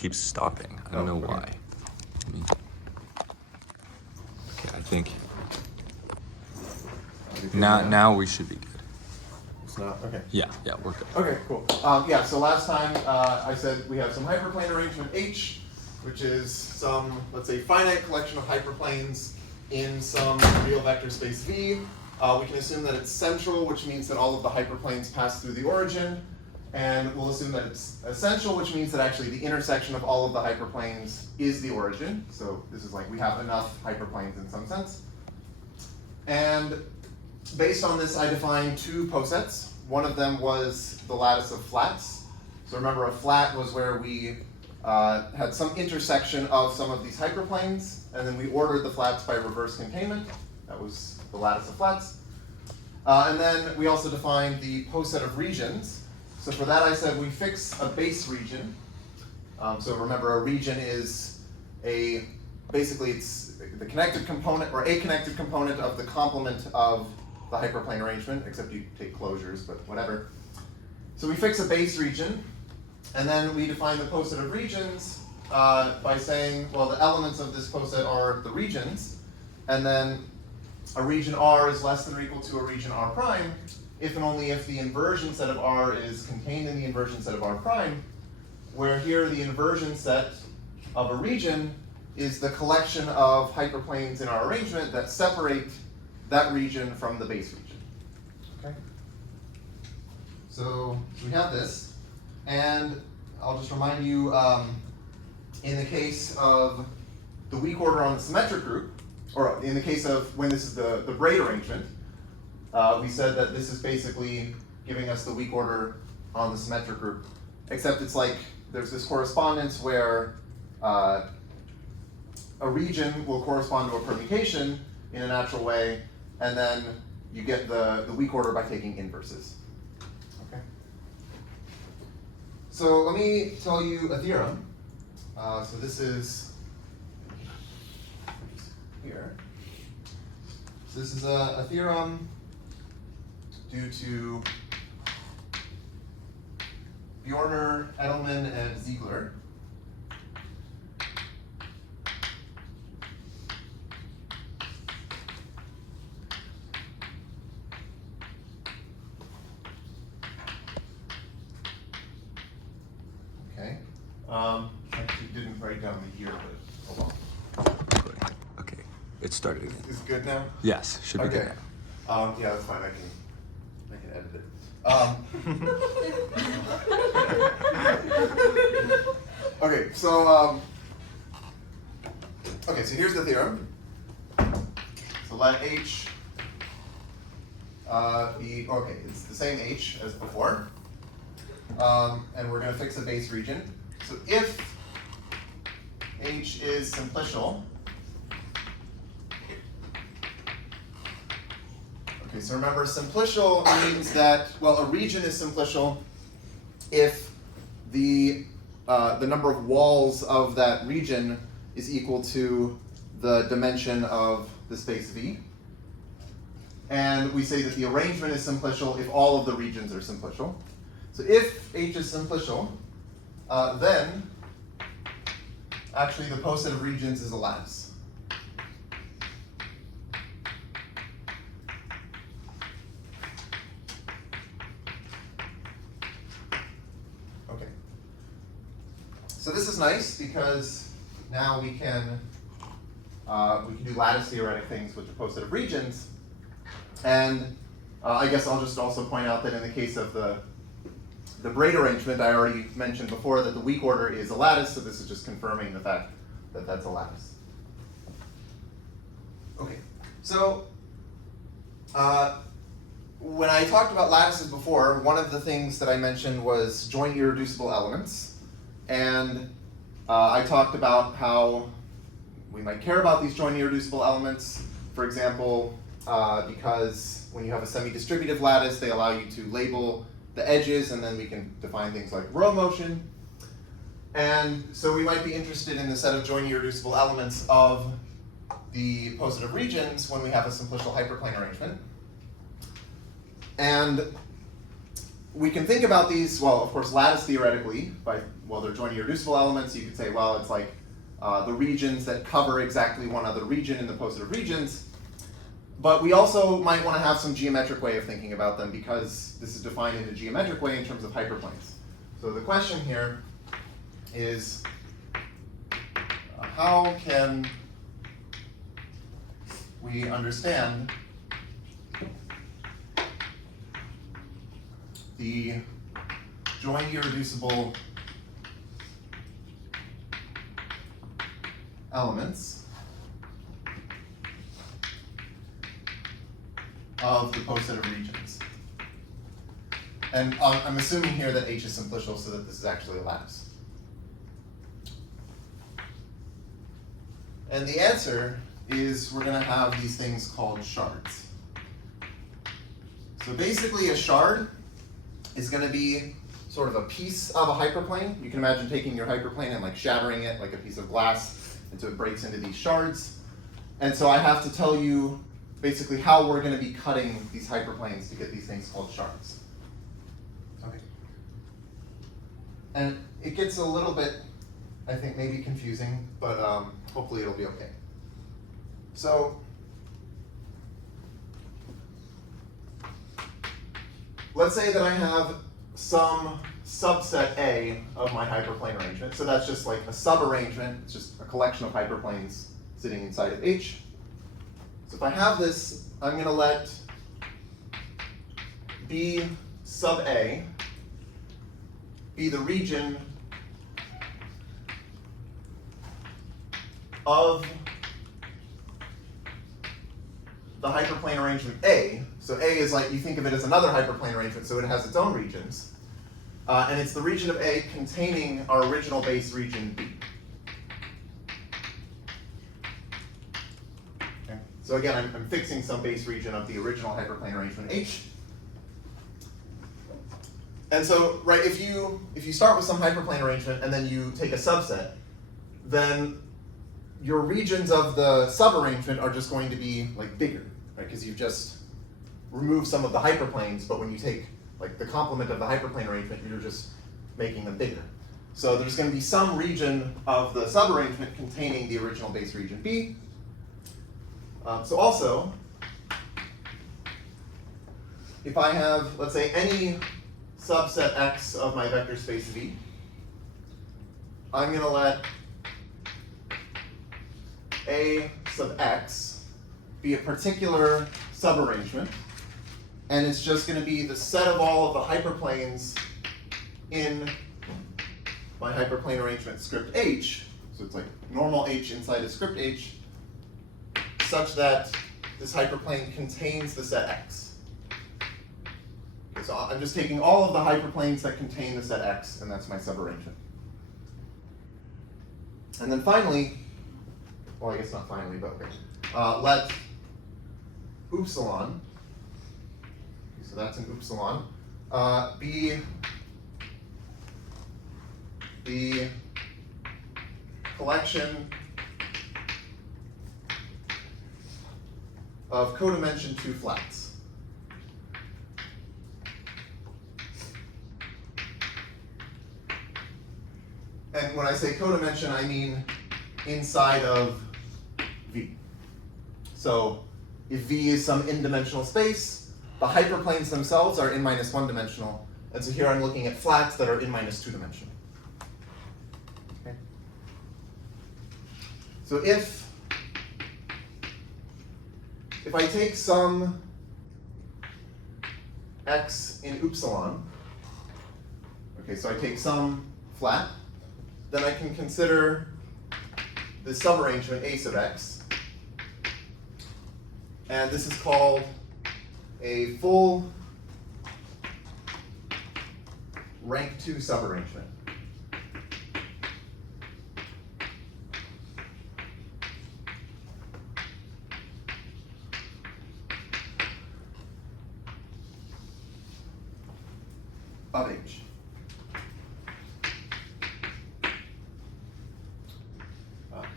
keeps stopping. I don't know why. Okay, I think now we should be good. It's not? Okay. Yeah, we're good. Okay, cool. Yeah, so last time I said we have some hyperplane arrangement H, which is some, let's say, finite collection of hyperplanes in some real vector space V. We can assume that it's central, which means that all of the hyperplanes pass through the origin. And we'll assume that it's essential, which means that actually the intersection of all of the hyperplanes is the origin. So this is like we have enough hyperplanes in some sense. And based on this, I defined two posets. One of them was the lattice of flats. So remember, a flat was where we had some intersection of some of these hyperplanes, and then we ordered the flats by reverse containment. That was the lattice of flats. And then we also defined the poset of regions. So for that I said we fix a base region. So remember, a region is basically it's the connected component, or a connected component of the complement of the hyperplane arrangement, except you take closures, but whatever. So we fix a base region, and then we define the poset of regions by saying, well, the elements of this poset are the regions, and then a region R is less than or equal to a region R prime, if and only if the inversion set of R is contained in the inversion set of R prime, where here the inversion set of a region is the collection of hyperplanes in our arrangement that separate that region from the base region. Okay? So we have this, and I'll just remind you, in the case of the weak order on the symmetric group, or in the case of when this is the braid arrangement, we said that this is basically giving us the weak order on the symmetric group, except it's like there's this correspondence where a region will correspond to a permutation in a natural way, and then you get the weak order by taking inverses. Okay. So let me tell you a theorem. So this is here. So this is a theorem due to Bjorner, Edelman, and Ziegler. Okay. Actually didn't write down the year, but hold on. Okay, it started again. Is it good now? Yes, should be good Okay. now. Yeah, that's fine. I can edit it. Okay, so here's the theorem. So let H be, okay, it's the same H as before. And we're going to fix a base region. So if H is simplicial, okay, so remember, simplicial means that, well, a region is simplicial if the number of walls of that region is equal to the dimension of the space V. And we say that the arrangement is simplicial if all of the regions are simplicial. So if H is simplicial, then actually the poset of regions is a lattice. So this is nice because now we can do lattice theoretic things with the poset of regions. And I guess I'll just also point out that in the case of the braid arrangement, I already mentioned before that the weak order is a lattice, so this is just confirming the fact that that's a lattice. Okay, so when I talked about lattices before, one of the things that I mentioned was joint irreducible elements. And I talked about how we might care about these joint irreducible elements, for example, because when you have a semi-distributive lattice, they allow you to label the edges, and then we can define things like row motion. And so we might be interested in the set of joint irreducible elements of the poset of regions when we have a simplicial hyperplane arrangement. And we can think about these, well, of course, lattice theoretically, well, they're jointly reducible elements. You could say, well, it's like the regions that cover exactly one other region in the positive regions. But we also might want to have some geometric way of thinking about them because this is defined in a geometric way in terms of hyperplanes. So the question here is, how can we understand the jointly reducible elements of the poset of regions? And I'm assuming here that H is simplicial so that this is actually a lattice. And the answer is we're going to have these things called shards. So basically a shard is going to be sort of a piece of a hyperplane. You can imagine taking your hyperplane and like shattering it like a piece of glass until it breaks into these shards. And so I have to tell you basically how we're going to be cutting these hyperplanes to get these things called shards. Okay. And it gets a little bit, I think, maybe confusing, but hopefully it'll be okay. So let's say that I have some subset A of my hyperplane arrangement. So that's just like a subarrangement. It's just a collection of hyperplanes sitting inside of H. So if I have this, I'm going to let B sub A be the region of the hyperplane arrangement A. So A is like, you think of it as another hyperplane arrangement, so it has its own regions. And it's the region of A containing our original base region B. Okay. So again, I'm fixing some base region of the original hyperplane arrangement H. And so, right, if you start with some hyperplane arrangement and then you take a subset, then your regions of the subarrangement are just going to be like bigger, right? Because you've just removed some of the hyperplanes, but when you take like the complement of the hyperplane arrangement, you're just making them bigger. So there's going to be some region of the subarrangement containing the original base region B. So also, if I have, let's say, any subset X of my vector space V, I'm going to let A sub X be a particular subarrangement, and it's just going to be the set of all of the hyperplanes in my hyperplane arrangement script H, so it's like normal H inside of script H, such that this hyperplane contains the set X. Okay, so I'm just taking all of the hyperplanes that contain the set X, and that's my subarrangement. And then finally, well, I guess not finally, but okay, let upsilon, okay, so that's an upsilon, be the collection of codimension 2 flats. And when I say codimension, I mean inside of V. So if V is some n-dimensional space, the hyperplanes themselves are n-1 dimensional. And so here I'm looking at flats that are n-2 dimensional. Okay. So if I take some x in upsilon, okay, so I take some flat, then I can consider the subarrangement A sub x. And this is called a full rank 2 subarrangement. Of H.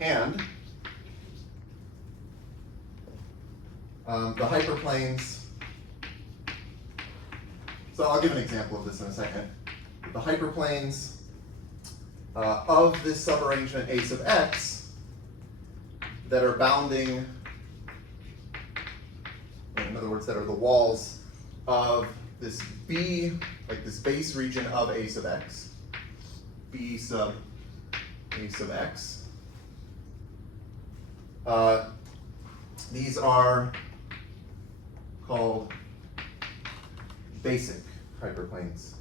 And the hyperplanes So I'll give an example of this in a second. The hyperplanes of this subarrangement A sub x that are bounding, in other words, that are the walls of this B, like this base region of A sub x, B sub A sub x. These are called basic hyperplanes.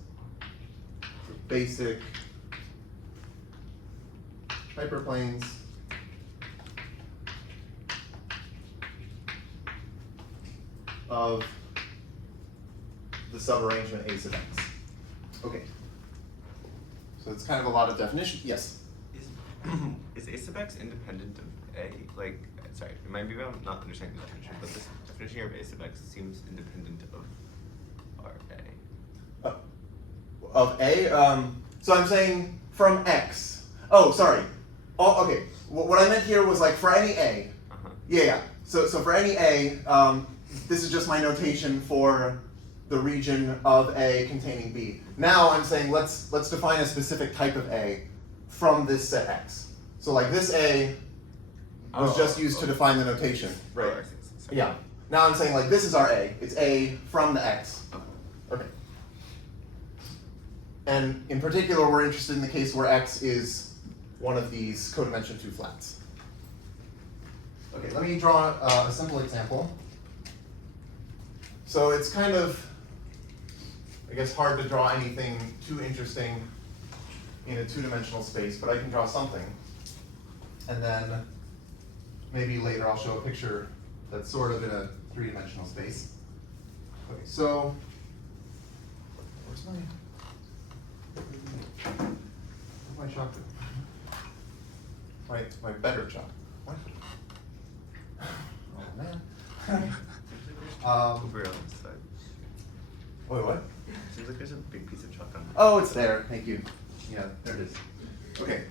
Basic hyperplanes of the subarrangement A sub x. Okay. So it's kind of a lot of definition. Yes? Is A sub x independent of A? Like, sorry, it might be I'm not understanding the definition, but this definition here of A sub x seems independent of our A. Of A? So I'm saying from x. Oh, sorry. Oh, okay. What I meant here was like for any A. Uh-huh. Yeah. So for any A, this is just my notation for the region of A containing B. Now I'm saying let's define a specific type of A from this set X. So like this A was just used to define the notation, right? Oh, I see. Sorry. Yeah. Now I'm saying like this is our A. It's A from the X. Okay. And in particular, we're interested in the case where X is one of these codimension 2 flats. Okay, let me draw a simple example. So it's kind of, I guess, hard to draw anything too interesting in a 2-dimensional space, but I can draw something. And then maybe later I'll show a picture that's sort of in a 3-dimensional space. Okay, so where's my chalk? My better chalk. What? Oh man. Over on this side. Wait, what? Seems like there's a big piece of chalk on it. Oh, it's there. Thank you. Yeah, there it is. Okay.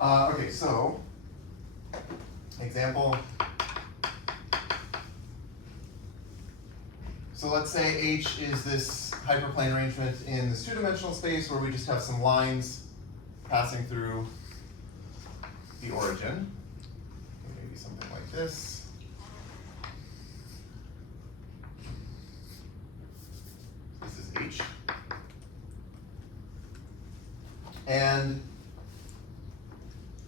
Okay, so example. So let's say H is this hyperplane arrangement in this 2-dimensional space where we just have some lines passing through the origin. Maybe something like this. This is H. And,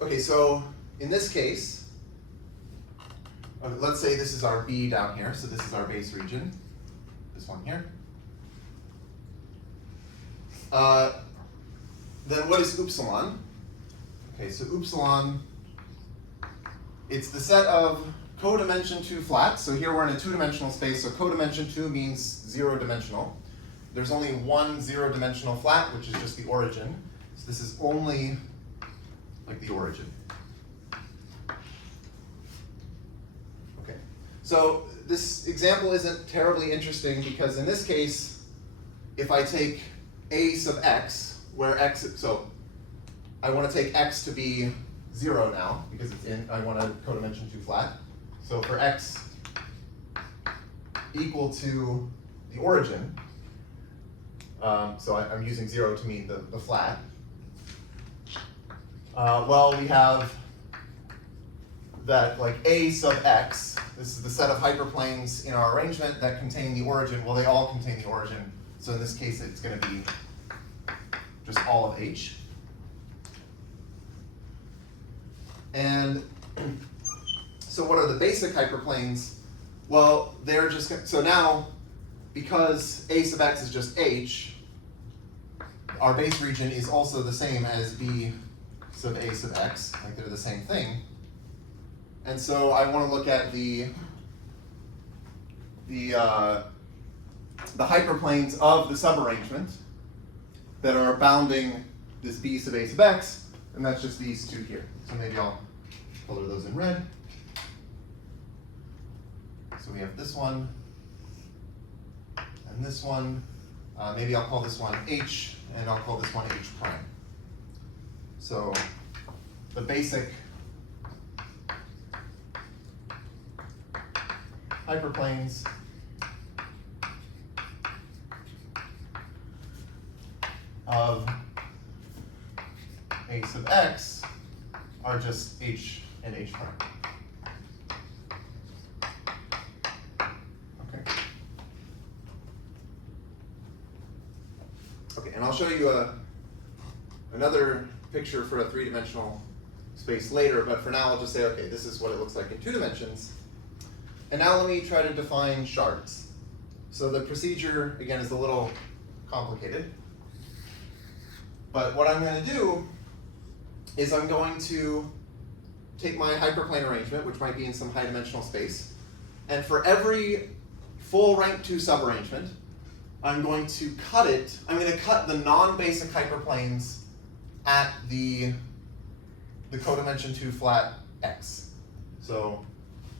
okay, so in this case, let's say this is our B down here, so this is our base region, this one here. Then what is upsilon? Okay, so upsilon, it's the set of codimension 2 flats. So here we're in a 2-dimensional space, so codimension 2 means 0-dimensional. There's only one 0-dimensional flat, which is just the origin. So this is only like the origin. Okay, so this example isn't terribly interesting because in this case, if I take A sub x, where x, so I want to take x to be 0 now because it's in, I want a codimension 2 flat. So for x equal to the origin, so I'm using 0 to mean the flat. Well, we have that like A sub x, this is the set of hyperplanes in our arrangement that contain the origin. Well, they all contain the origin. So in this case, it's going to be just all of H. And so what are the basic hyperplanes? Well, they're just, so now, because A sub x is just H, our base region is also the same as B sub A sub x, like they're the same thing. And so I want to look at the hyperplanes of the subarrangement that are bounding this B sub A sub x, and that's just these two here. So maybe I'll color those in red. So we have this one and this one. Maybe I'll call this one H, and I'll call this one H prime. So the basic hyperplanes of A sub x are just h and h prime. Okay. Okay, and I'll show you another picture for a three-dimensional space later, but for now I'll just say, okay, this is what it looks like in 2 dimensions. And now let me try to define shards. So the procedure, again, is a little complicated. But what I'm going to do is I'm going to take my hyperplane arrangement, which might be in some high-dimensional space, and for every full rank 2 subarrangement, I'm going to cut it. I'm going to cut the non-basic hyperplanes at the codimension 2 flat x. So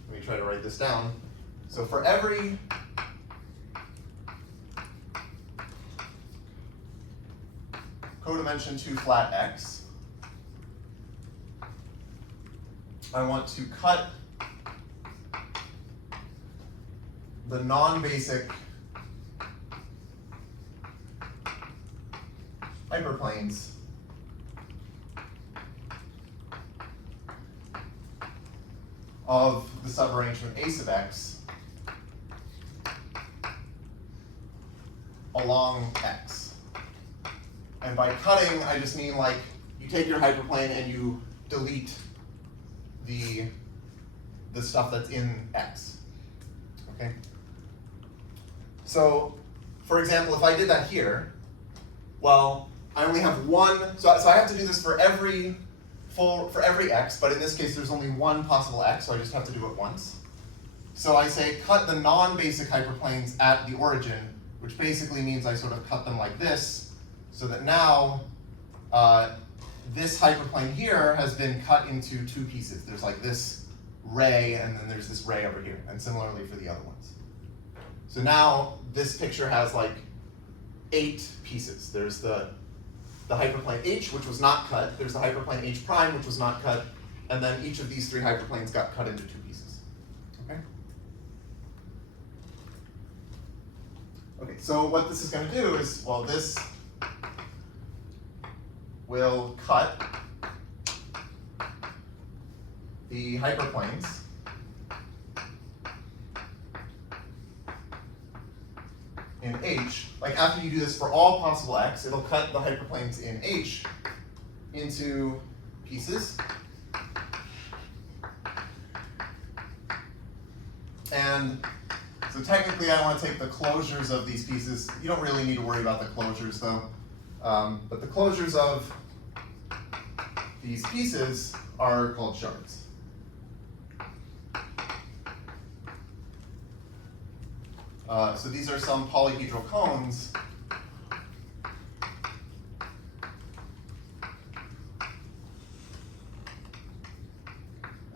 let me try to write this down. So for every codimension 2 flat x, I want to cut the non-basic hyperplanes of the subarrangement A sub x along x. And by cutting, I just mean like you take your hyperplane and you delete the stuff that's in x. Okay? So, for example, if I did that here, well, I only have one, so I have to do this for every x, but in this case there's only one possible x, so I just have to do it once. So I say cut the non-basic hyperplanes at the origin, which basically means I sort of cut them like this, so that now this hyperplane here has been cut into 2 pieces. There's like this ray, and then there's this ray over here, and similarly for the other ones. So now this picture has like 8 pieces. There's the hyperplane h, which was not cut. There's the hyperplane h prime, which was not cut. And then each of these 3 hyperplanes got cut into 2 pieces. Okay? Okay, so what this is going to do is, well, this will cut the hyperplanes in H. Like after you do this for all possible x, it'll cut the hyperplanes in H into pieces. And so technically I want to take the closures of these pieces. You don't really need to worry about the closures though. But the closures of these pieces are called shards. So these are some polyhedral cones.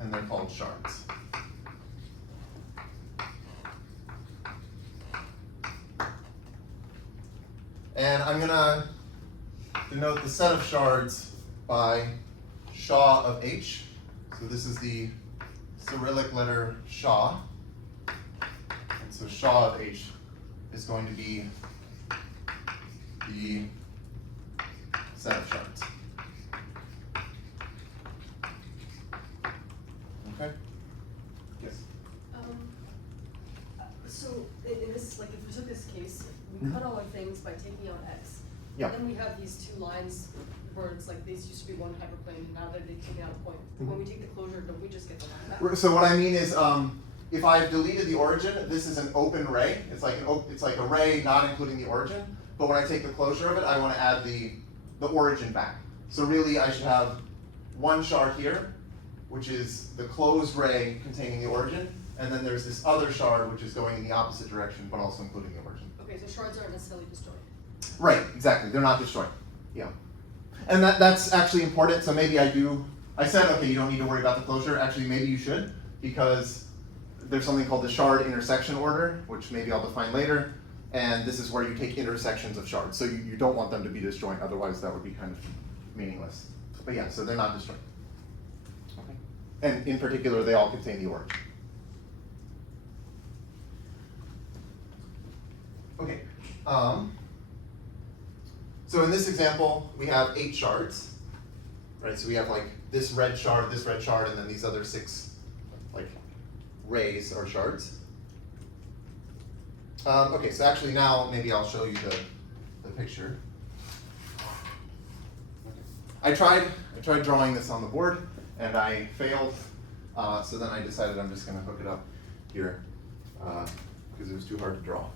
And they're called shards. And I'm going to denote the set of shards by Sha of H. So this is the Cyrillic letter Sha. And so Sha of H is going to be the set of shards. Okay? Yes? So in this, like if we took this case, we cut all our things by taking out x. Yeah. Then we have these 2 lines where it's like these used to be one hyperplane, and now they've taken out a point. When we take the closure, don't we just get the line back? So what I mean is, if I've deleted the origin, this is an open ray. It's like a ray not including the origin. But when I take the closure of it, I want to add the origin back. So really, I should have one shard here, which is the closed ray containing the origin, and then there's this other shard which is going in the opposite direction, but also including the origin. Okay, so shards aren't necessarily destroyed. Right, exactly. They're not destroyed. Yeah. And that's actually important. So maybe I said, okay, you don't need to worry about the closure. Actually, maybe you should, because there's something called the shard intersection order, which maybe I'll define later. And this is where you take intersections of shards. So you don't want them to be disjoint, otherwise that would be kind of meaningless. But yeah, so they're not destroyed. Okay. And in particular, they all contain the origin. So in this example, we have 8 shards, right? So we have like this red shard, and then these other 6 like rays or shards. Okay, so actually now maybe I'll show you the picture. I tried drawing this on the board and I failed. So then I decided I'm just going to hook it up here because it was too hard to draw.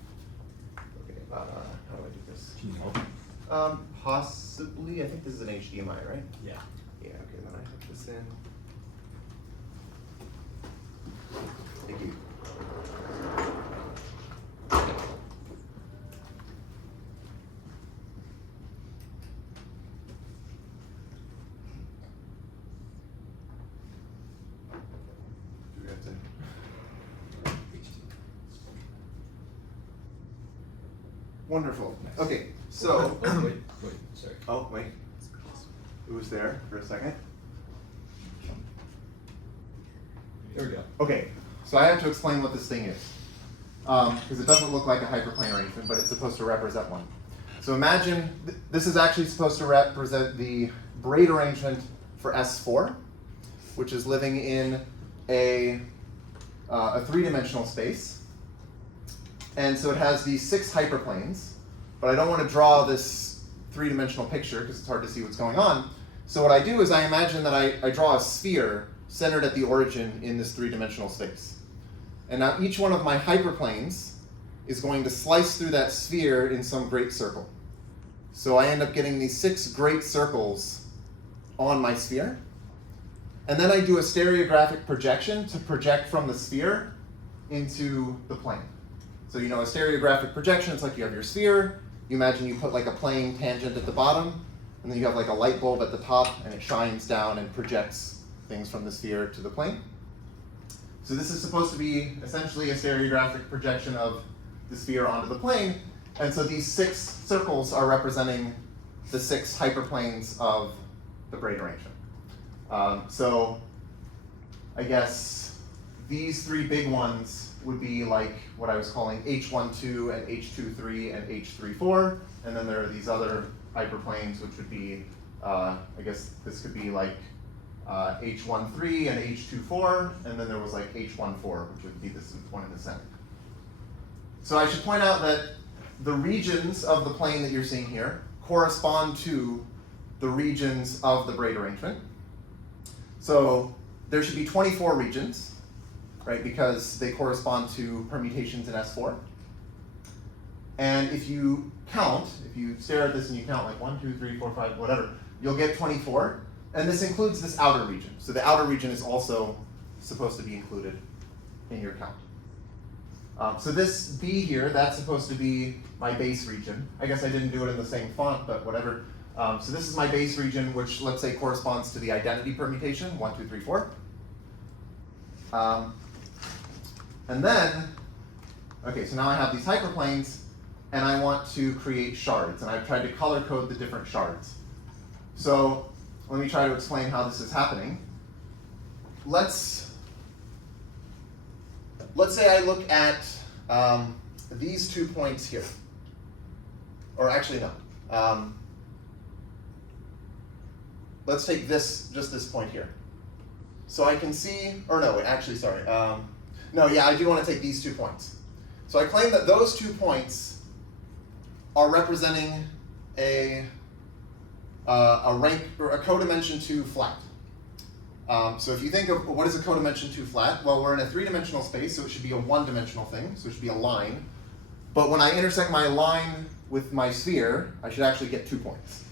Okay, how do I do this? Can you help? Possibly. I think this is an HDMI, right? Yeah. Yeah. Okay, then I hook this in. Thank you. Do we have to? Wonderful. Okay, so. Wait, sorry. Oh, wait. It was there for a second. There we go. Okay, so I have to explain what this thing is. Because it doesn't look like a hyperplane arrangement, but it's supposed to represent one. So imagine, this is actually supposed to represent the braid arrangement for S4, which is living in a 3-dimensional space. And so it has these 6 hyperplanes, but I don't want to draw this 3-dimensional picture because it's hard to see what's going on. So what I do is I imagine that I draw a sphere centered at the origin in this 3-dimensional space. And now each one of my hyperplanes is going to slice through that sphere in some great circle. So I end up getting these 6 great circles on my sphere. And then I do a stereographic projection to project from the sphere into the plane. So you know, a stereographic projection, it's like you have your sphere, you imagine you put like a plane tangent at the bottom, and then you have like a light bulb at the top, and it shines down and projects things from the sphere to the plane. So this is supposed to be essentially a stereographic projection of the sphere onto the plane, and so these 6 circles are representing the 6 hyperplanes of the braid arrangement. So I guess these 3 big ones would be like what I was calling H12 and H23 and H34, and then there are these other hyperplanes which would be, I guess this could be like H13 and H24, and then there was like H14, which would be this one in the center. So I should point out that the regions of the plane that you're seeing here correspond to the regions of the braid arrangement. So there should be 24 regions, right, because they correspond to permutations in S4. And if you count, if you stare at this and you count like 1, 2, 3, 4, 5, whatever, you'll get 24. And this includes this outer region. So the outer region is also supposed to be included in your count. So this B here, that's supposed to be my base region. I guess I didn't do it in the same font, but whatever. So this is my base region, which let's say corresponds to the identity permutation, 1, 2, 3, 4. And then, okay, so now I have these hyperplanes, and I want to create shards, and I've tried to color code the different shards. So let me try to explain how this is happening. Let's say I look at these 2 points here. Or actually, no. Let's take this, just this point here. So I can see, or no, wait, actually, sorry. No, yeah, I do want to take these 2 points. So I claim that those 2 points are representing a rank, or a codimension 2 flat. So if you think of what is a codimension 2 flat, well, we're in a 3-dimensional space, so it should be a 1-dimensional thing, so it should be a line. But when I intersect my line with my sphere, I should actually get 2 points.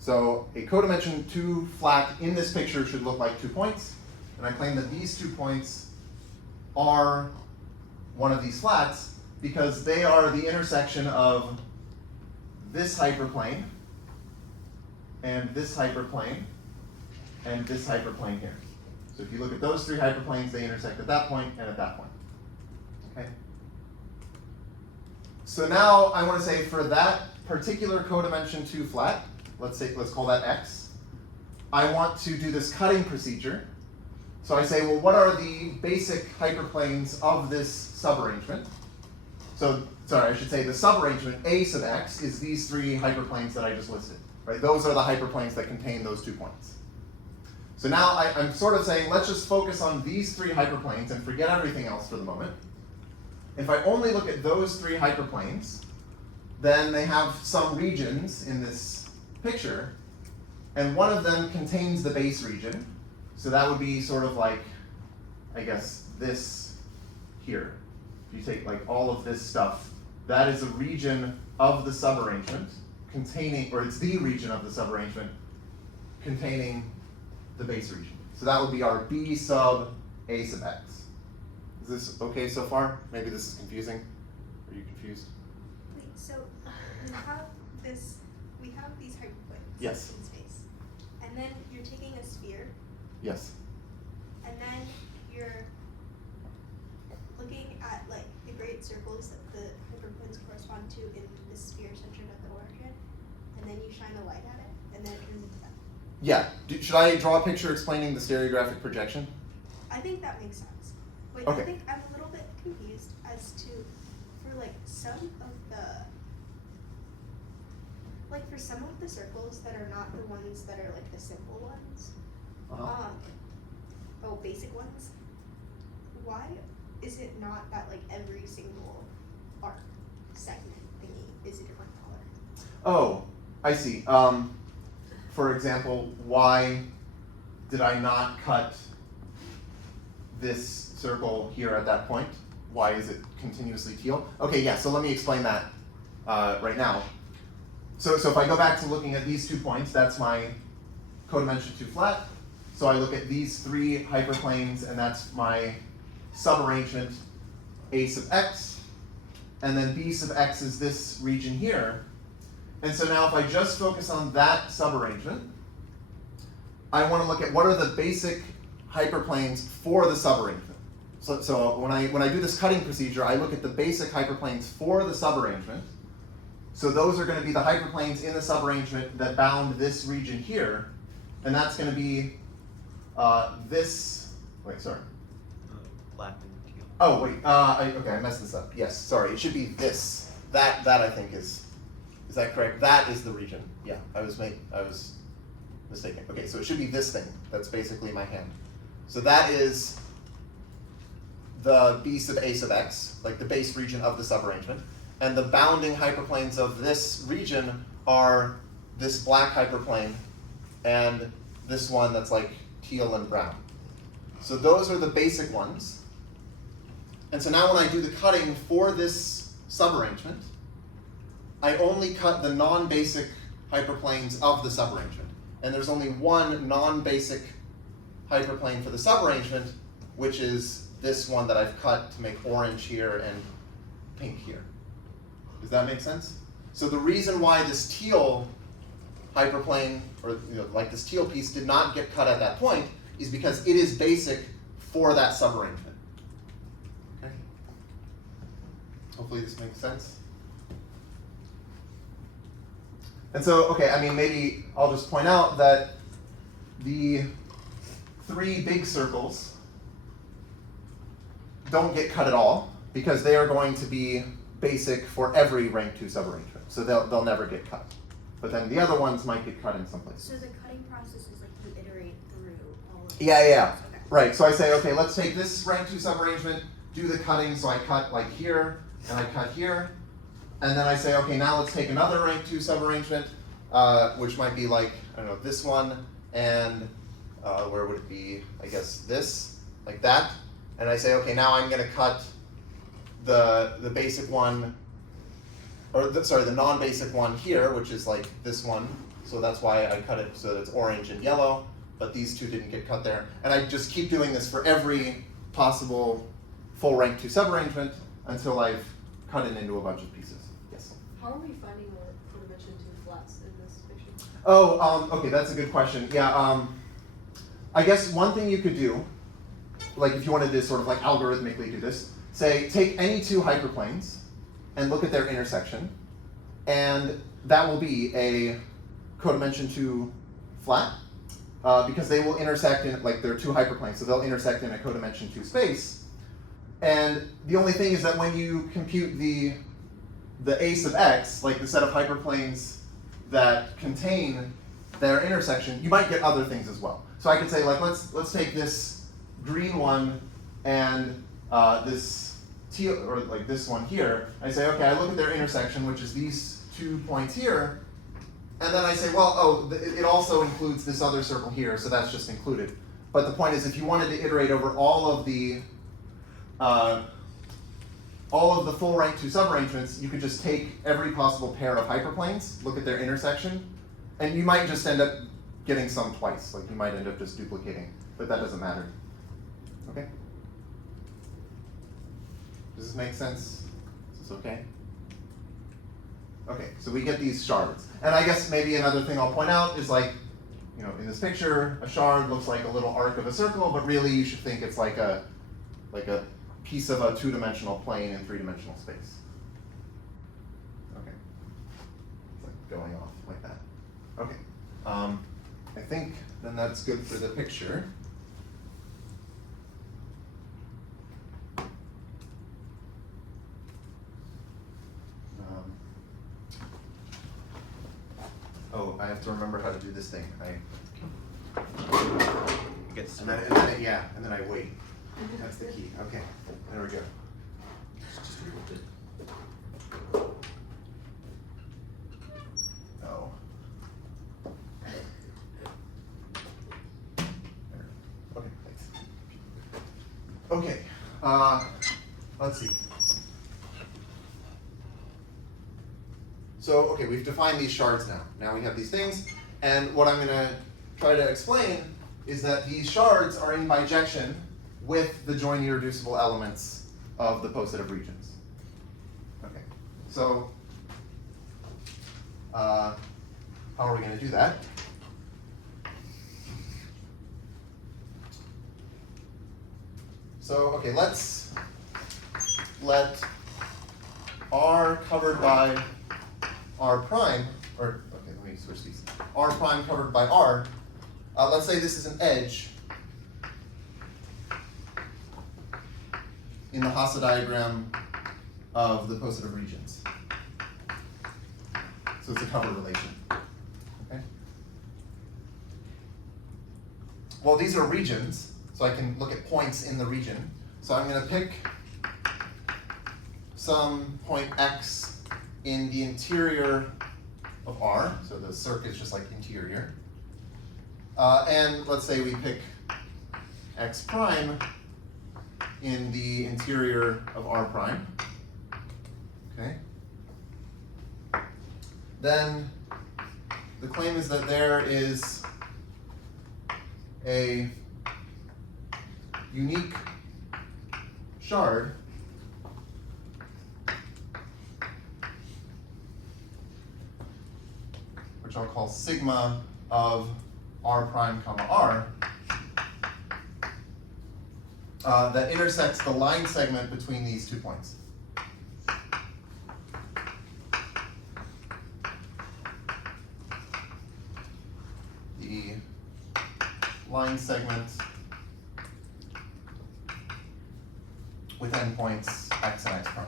So a codimension 2 flat in this picture should look like 2 points, and I claim that these 2 points are one of these flats because they are the intersection of this hyperplane and this hyperplane and this hyperplane here. So if you look at those 3 hyperplanes, they intersect at that point and at that point. Okay. So now I want to say for that particular codimension 2 flat, let's call that X. I want to do this cutting procedure. So I say, well, what are the basic hyperplanes of this subarrangement? So, sorry, I should say the subarrangement A sub x is these three hyperplanes that I just listed, right? Those are the hyperplanes that contain those 2 points. So now I'm sort of saying, let's just focus on these three hyperplanes and forget everything else for the moment. If I only look at those three hyperplanes, then they have some regions in this picture, and one of them contains the base region. So that would be sort of like, I guess, this here. If you take like all of this stuff, that is a region of the subarrangement containing, or it's the region of the subarrangement containing the base region. So that would be our B sub A sub x. Is this okay so far? Maybe this is confusing. Are you confused? Wait, so we have these hyperplanes Yes. in space. And then you're taking a sphere, Yes. and then you're looking at like the great circles that the hyperplanes correspond to in the sphere centered at the origin, and then you shine a light at it, and then it turns into that. Yeah. Should I draw a picture explaining the stereographic projection? I think that makes sense. Wait, Okay. I think I'm a little bit confused as to, for like some of the circles that are not the ones that are like the simple ones, basic ones, why is it not that like every single arc segment thingy is a different color? Oh, I see. For example, why did I not cut this circle here at that point? Why is it continuously teal? Okay, yeah, so let me explain that right now. So if I go back to looking at these 2 points, that's my codimension 2 flat. So I look at these three hyperplanes, and that's my subarrangement A sub x, and then B sub x is this region here. And so now if I just focus on that subarrangement, I want to look at what are the basic hyperplanes for the subarrangement. So when I do this cutting procedure, I look at the basic hyperplanes for the subarrangement. So those are going to be the hyperplanes in the subarrangement that bound this region here, and that's going to be this. Wait, sorry. Black and teal. Oh wait. Okay, I messed this up. Yes, sorry. It should be this. That I think is that correct? That is the region. Yeah, I was mistaken. Okay, so it should be this thing. That's basically my hand. So that is the B sub A sub x, like the base region of the subarrangement. And the bounding hyperplanes of this region are this black hyperplane and this one that's like teal and brown. So those are the basic ones. And so now when I do the cutting for this subarrangement, I only cut the non-basic hyperplanes of the subarrangement. And there's only one non-basic hyperplane for the subarrangement, which is this one that I've cut to make orange here and pink here. Does that make sense? So the reason why this teal hyperplane, or like this teal piece, did not get cut at that point is because it is basic for that subarrangement. Okay. Hopefully this makes sense. And so, okay, I mean, maybe I'll just point out that the three big circles don't get cut at all because they are going to be basic for every rank 2 subarrangement. So they'll never get cut. But then the other ones might get cut in some places. So the cutting process is like you iterate through all of Yeah. Okay. Right, so I say, okay, let's take this rank 2 subarrangement, do the cutting, so I cut like here, and I cut here. And then I say, okay, now let's take another rank 2 subarrangement, which might be like, I don't know, this one, and where would it be? I guess this, like that. And I say, okay, now I'm going to cut the basic one, or the non-basic one here, which is like this one. So that's why I cut it so that it's orange and yellow, but these two didn't get cut there. And I just keep doing this for every possible full rank 2 subarrangement until I've cut it into a bunch of pieces. Yes? How are we finding our codimension 2 flats in this picture? Oh, okay, that's a good question. Yeah, I guess one thing you could do, like if you wanted to sort of like algorithmically do this, say take any two hyperplanes and look at their intersection, and that will be a codimension 2 flat, because they will intersect in, like they're two hyperplanes, so they'll intersect in a codimension 2 space. And the only thing is that when you compute the a sub x, like the set of hyperplanes that contain their intersection, you might get other things as well. So I could say, like, let's take this green one and this teal, or like this one here. I say, okay, I look at their intersection, which is these 2 points here, and then I say, well, oh, it also includes this other circle here, so that's just included. But the point is, if you wanted to iterate over all of the full rank 2 subarrangements, you could just take every possible pair of hyperplanes, look at their intersection, and you might just end up getting some twice. Like, you might end up just duplicating, but that doesn't matter. Okay? Does this make sense? Is this okay? Okay, so we get these shards. And I guess maybe another thing I'll point out is, like, you know, in this picture, a shard looks like a little arc of a circle, but really you should think it's like a piece of a 2-dimensional plane in 3-dimensional space. Okay. It's like going off like that. Okay. I think then that's good for the picture. Oh, I have to remember how to do this thing. And then I wait. That's the key. Okay, there we go. Just a little bit. Oh. Okay, thanks. Okay, let's see. So, okay, we've defined these shards now. Now we have these things, and what I'm gonna try to explain is that these shards are in bijection with the joint irreducible elements of the poset of regions. Okay, so how are we going to do that? So, okay, let's let R covered by R prime, or, okay, let me switch these. R prime covered by R. Let's say this is an edge in the Hasse diagram of the poset of regions. So it's a cover relation. Okay. Well, these are regions, so I can look at points in the region. So I'm going to pick some point x in the interior of R. So the circ is just like interior. And let's say we pick x prime in the interior of R prime. Okay. Then the claim is that there is a unique shard which I'll call sigma of R prime comma R that intersects the line segment between these 2 points. The line segment with endpoints x and x prime.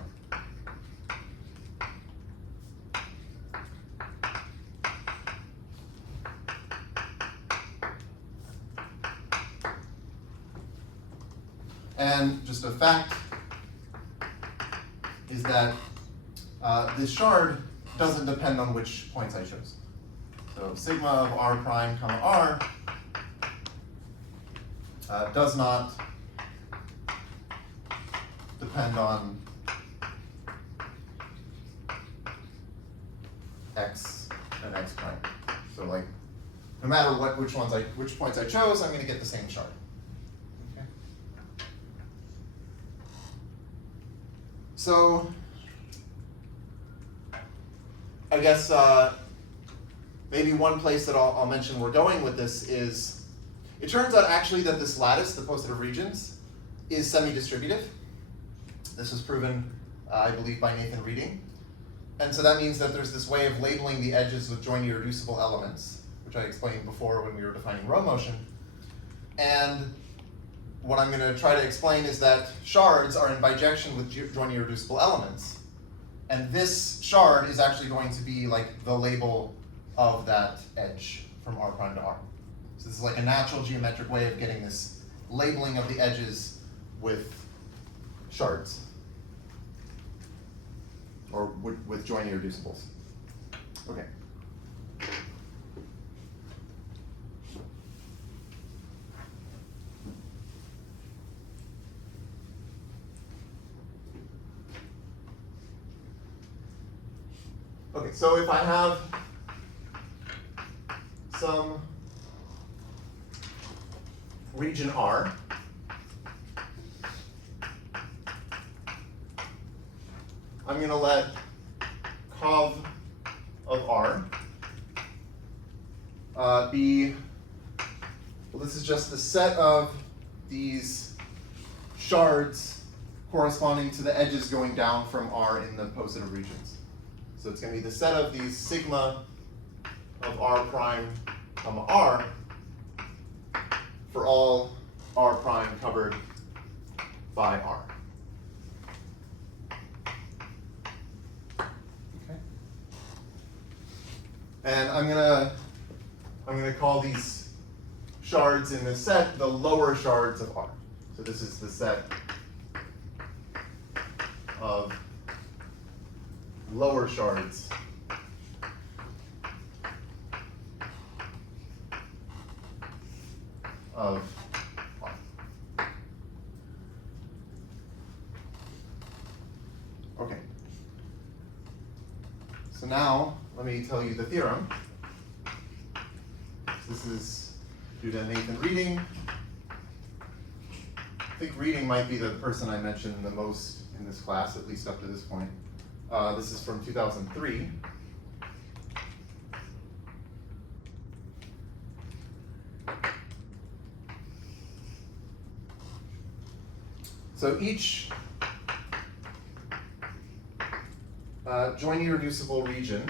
And just a fact is that this shard doesn't depend on which points I chose. So sigma of R prime comma R does not depend on x and x prime. So like, no matter which points I chose, I'm going to get the same shard. Okay. So I guess maybe one place that I'll mention we're going with this is, it turns out actually that this lattice, the poset of regions, is semi-distributive. This was proven, I believe, by Nathan Reading. And so that means that there's this way of labeling the edges with joint irreducible elements, which I explained before when we were defining row motion. And what I'm going to try to explain is that shards are in bijection with joint irreducible elements. And this shard is actually going to be like the label of that edge from R prime to R. So this is like a natural geometric way of getting this labeling of the edges with shards, or with joint irreducibles. Okay. Okay, so if I have some region R, I'm going to let cov of R be, well, this is just the set of these shards corresponding to the edges going down from R in the positive regions. So it's going to be the set of these sigma of R prime comma R for all R prime covered by R. Okay. And I'm gonna call these shards in this set the lower shards of R. So this is the set of lower shards of R. Okay. So now let me tell you the theorem. This is due to Nathan Reading. I think Reading might be the person I mentioned the most in this class, at least up to this point. This is from 2003. So each joint irreducible region,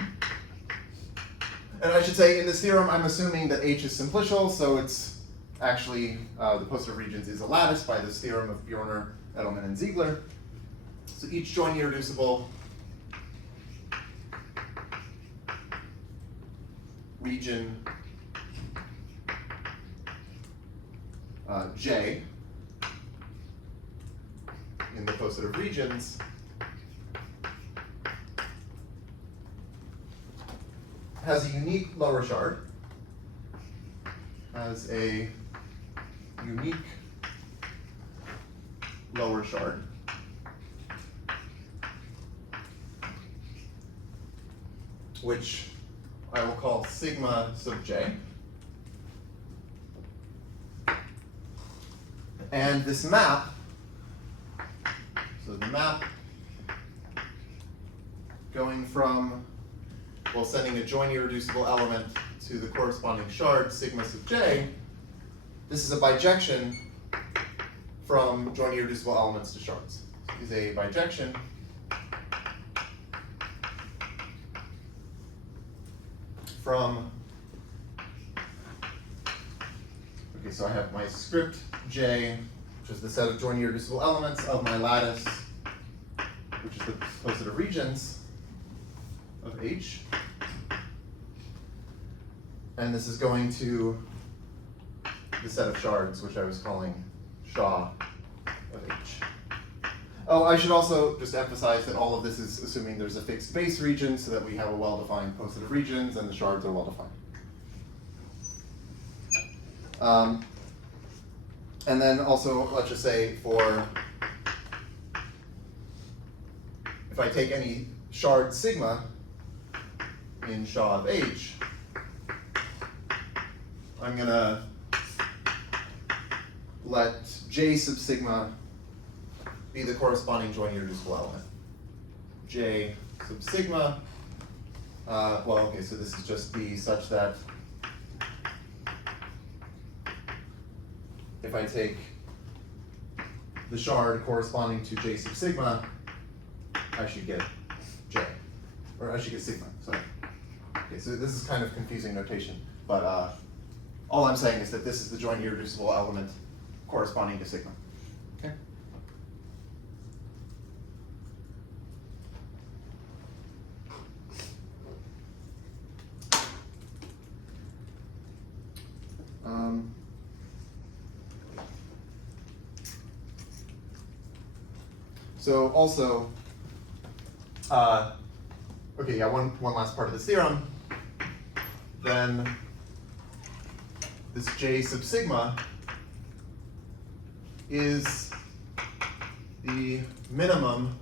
and I should say in this theorem I'm assuming that H is simplicial, so it's actually the positive regions is a lattice by this theorem of Bjorner, Edelman, and Ziegler. So each joint irreducible region J in the positive regions has a unique lower shard, has a unique lower shard, which I will call sigma sub j. And this map, so the map going from, well, sending a joint irreducible element to the corresponding shard, sigma sub j, this is a bijection from joint irreducible elements to shards. So this is a bijection from, okay, so I have my script J, which is the set of joint irreducible elements of my lattice, which is the positive regions of H. And this is going to the set of shards, which I was calling SHA of H. Oh, I should also just emphasize that all of this is assuming there's a fixed base region so that we have a well-defined positive regions and the shards are well-defined. And then also, let's just say for, if I take any shard sigma in SHA of H, I'm going to let J sub sigma be the corresponding joint irreducible element. J sub sigma, well, okay, so this is just B such that if I take the shard corresponding to J sub sigma, I should get J, or I should get sigma, sorry. Okay, so this is kind of confusing notation, but all I'm saying is that this is the joint irreducible element corresponding to sigma. Okay. So also, okay, yeah, one last part of this theorem. Then this J sub sigma is the minimum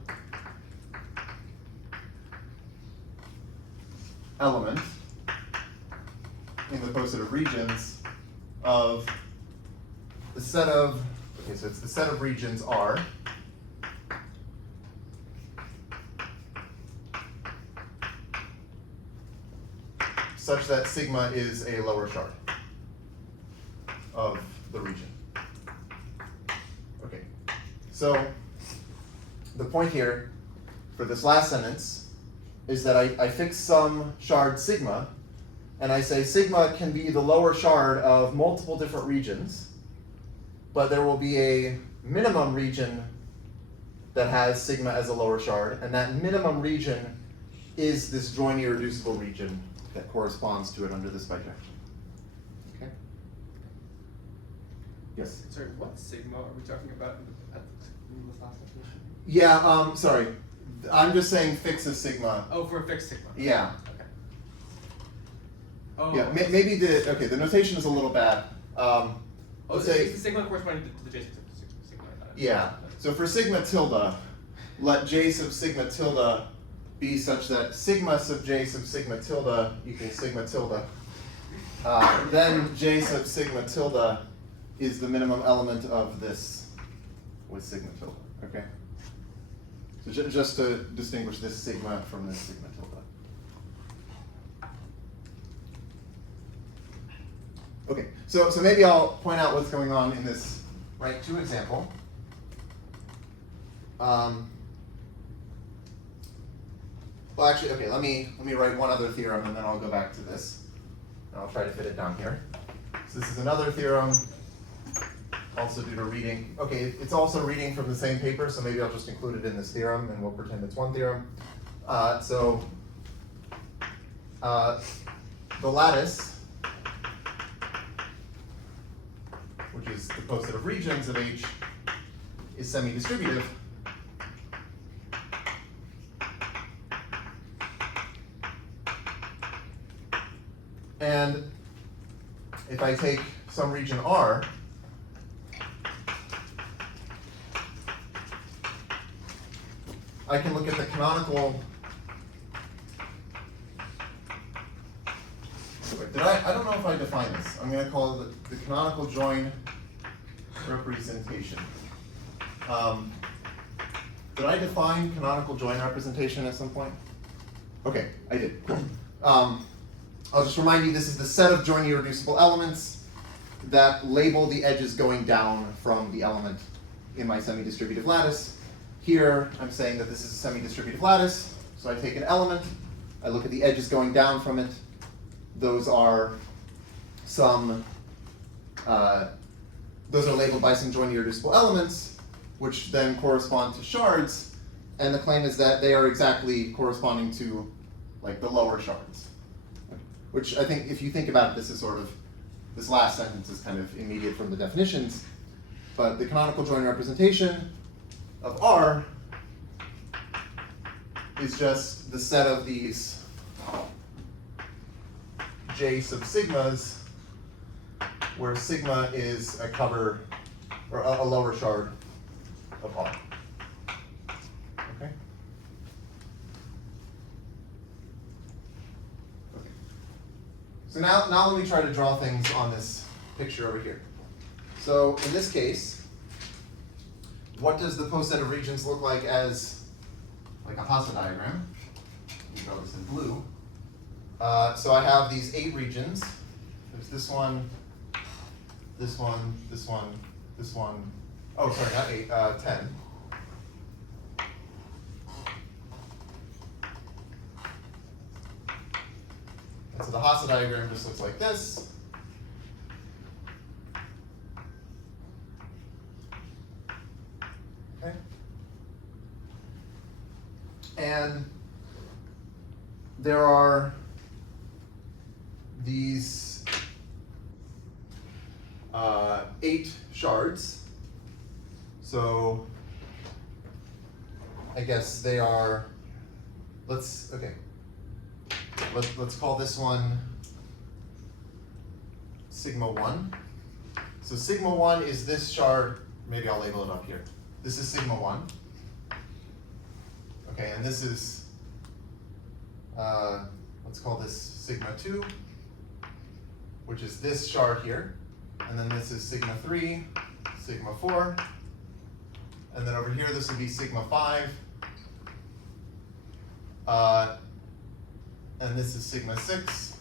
element in the positive regions of the set of, okay, so it's the set of regions R such that sigma is a lower shard of the region. Okay, so the point here for this last sentence is that I fix some shard sigma, and I say sigma can be the lower shard of multiple different regions, but there will be a minimum region that has sigma as a lower shard, and that minimum region is this joint irreducible region that corresponds to it under this bijection. Okay? Yes? Sorry, what sigma are we talking about in this last definition? Yeah, sorry. I'm just saying fix a sigma. Oh, for a fixed sigma. Yeah. Okay. Oh. Yeah, maybe the notation is a little bad. Let's say, it's the sigma corresponding to the J sub sigma. yeah. So for sigma tilde, let J sub sigma tilde be such that sigma sub J sub sigma tilde equals sigma tilde. Then J sub sigma tilde is the minimum element of this with sigma tilde. Okay? So just to distinguish this sigma from this sigma tilde. Okay, so maybe I'll point out what's going on in this rank 2 example. Well, actually, okay, let me write one other theorem and then I'll go back to this. And I'll try to fit it down here. So this is another theorem, also due to reading. Okay, it's also reading from the same paper, so maybe I'll just include it in this theorem and we'll pretend it's one theorem. The lattice, which is the positive regions of H, is semi-distributive. And if I take some region R, I can look at the canonical. I don't know if I define this. I'm going to call it the canonical join representation. Did I define canonical join representation at some point? Okay, I did. I'll just remind you, this is the set of joint irreducible elements that label the edges going down from the element in my semi-distributive lattice. Here, I'm saying that this is a semi-distributive lattice, so I take an element, I look at the edges going down from it. Those are labeled by some joint irreducible elements, which then correspond to shards, and the claim is that they are exactly corresponding to like the lower shards. Which I think, if you think about it, this is sort of, this last sentence is kind of immediate from the definitions, but the canonical joint representation of R is just the set of these J sub sigmas, where sigma is a cover, or a lower shard of R. Okay? So now let me try to draw things on this picture over here. So in this case, what does the poset of regions look like as like a Hasse diagram? Let me draw this in blue. So I have these 8 regions. There's this one, this one, this one, this one. Oh, sorry, not 8, 10. And so the Hasse diagram just looks like this. And there are these 8 shards. So I guess they are, let's call this one sigma 1. So sigma 1 is this shard, maybe I'll label it up here. This is sigma 1. Okay, and this is, let's call this sigma 2, which is this shard here. And then this is sigma 3, sigma 4. And then over here, this would be sigma 5. And this is sigma 6.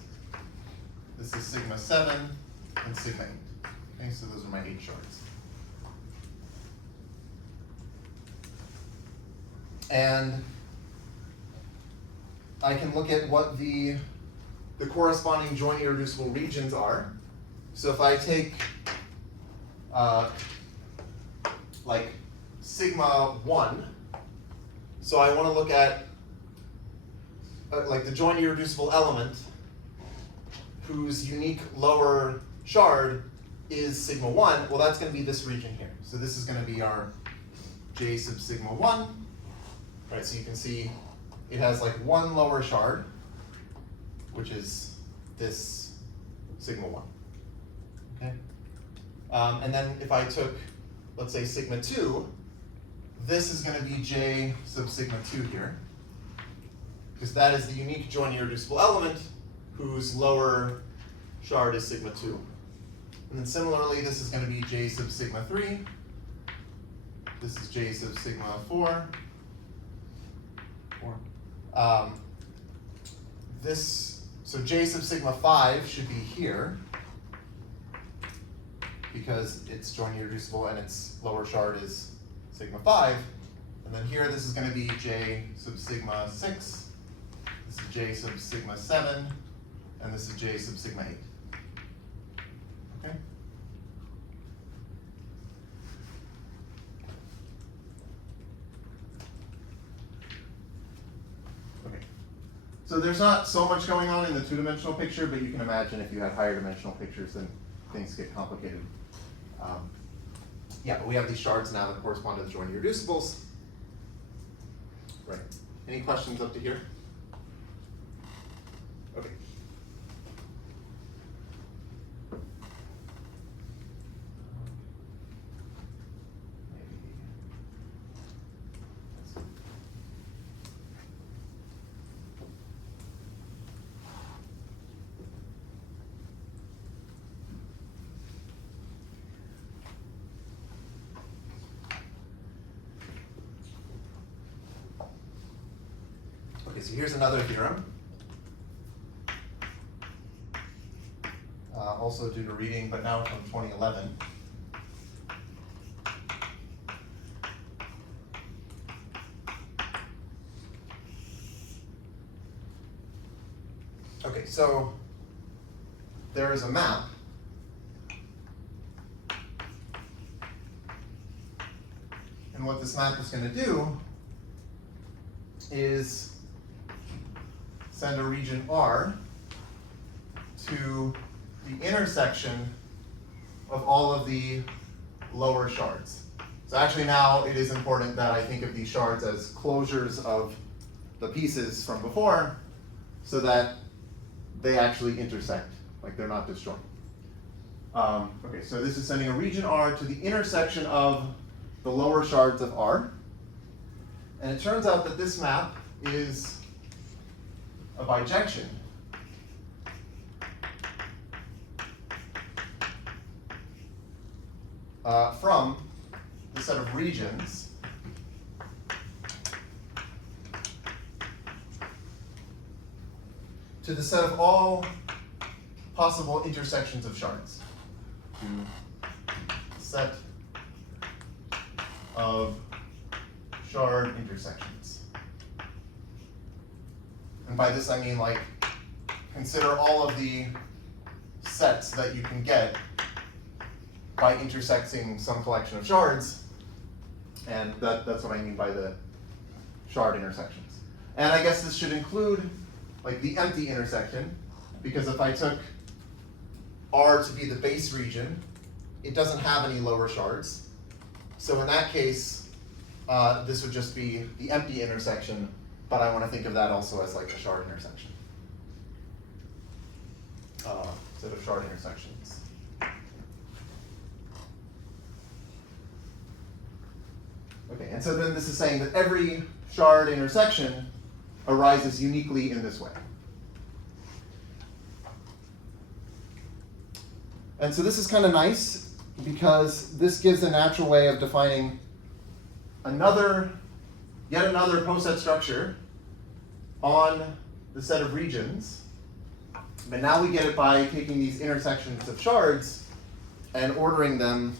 This is sigma 7 and sigma 8. Okay, so those are my 8 shards. And I can look at what the corresponding joint irreducible regions are. So if I take like sigma 1, so I want to look at like the joint irreducible element whose unique lower shard is sigma 1, well that's going to be this region here. So this is going to be our J sub sigma 1. Right, so you can see it has like one lower shard, which is this sigma 1. Okay? And then if I took, let's say, sigma 2, this is going to be J sub sigma 2 here, because that is the unique joint irreducible element whose lower shard is sigma 2. And then similarly, this is going to be J sub sigma 3. This is J sub sigma 4. So J sub sigma 5 should be here, because it's joint irreducible and its lower shard is sigma 5. And then here, this is going to be J sub sigma 6. This is J sub sigma 7. And this is J sub sigma 8. Okay? Okay. So there's not so much going on in the two-dimensional picture, but you can imagine if you had higher dimensional pictures, then things get complicated. Yeah, but we have these shards now that correspond to the joint irreducibles. Right. Any questions up to here? Okay. Okay, so here's another theorem. Also due to reading, but now from 2011. Okay, so there is a map and what this map is going to do is send a region R to the intersection of all of the lower shards. So actually now it is important that I think of these shards as closures of the pieces from before so that they actually intersect, like they're not disjoint. Okay, so this is sending a region R to the intersection of the lower shards of R. And it turns out that this map is a bijection from the set of regions to the set of all possible intersections of shards. Set of shard intersections. And by this I mean, like, consider all of the sets that you can get by intersecting some collection of shards, and that's what I mean by the shard intersections. And I guess this should include like the empty intersection, because if I took R to be the base region, it doesn't have any lower shards. So in that case, this would just be the empty intersection, but I want to think of that also as like a shard intersection. Set of shard intersections. Okay, and so then this is saying that every shard intersection arises uniquely in this way. And so this is kind of nice because this gives a natural way of defining yet another Poset structure on the set of regions. But now we get it by taking these intersections of shards and ordering them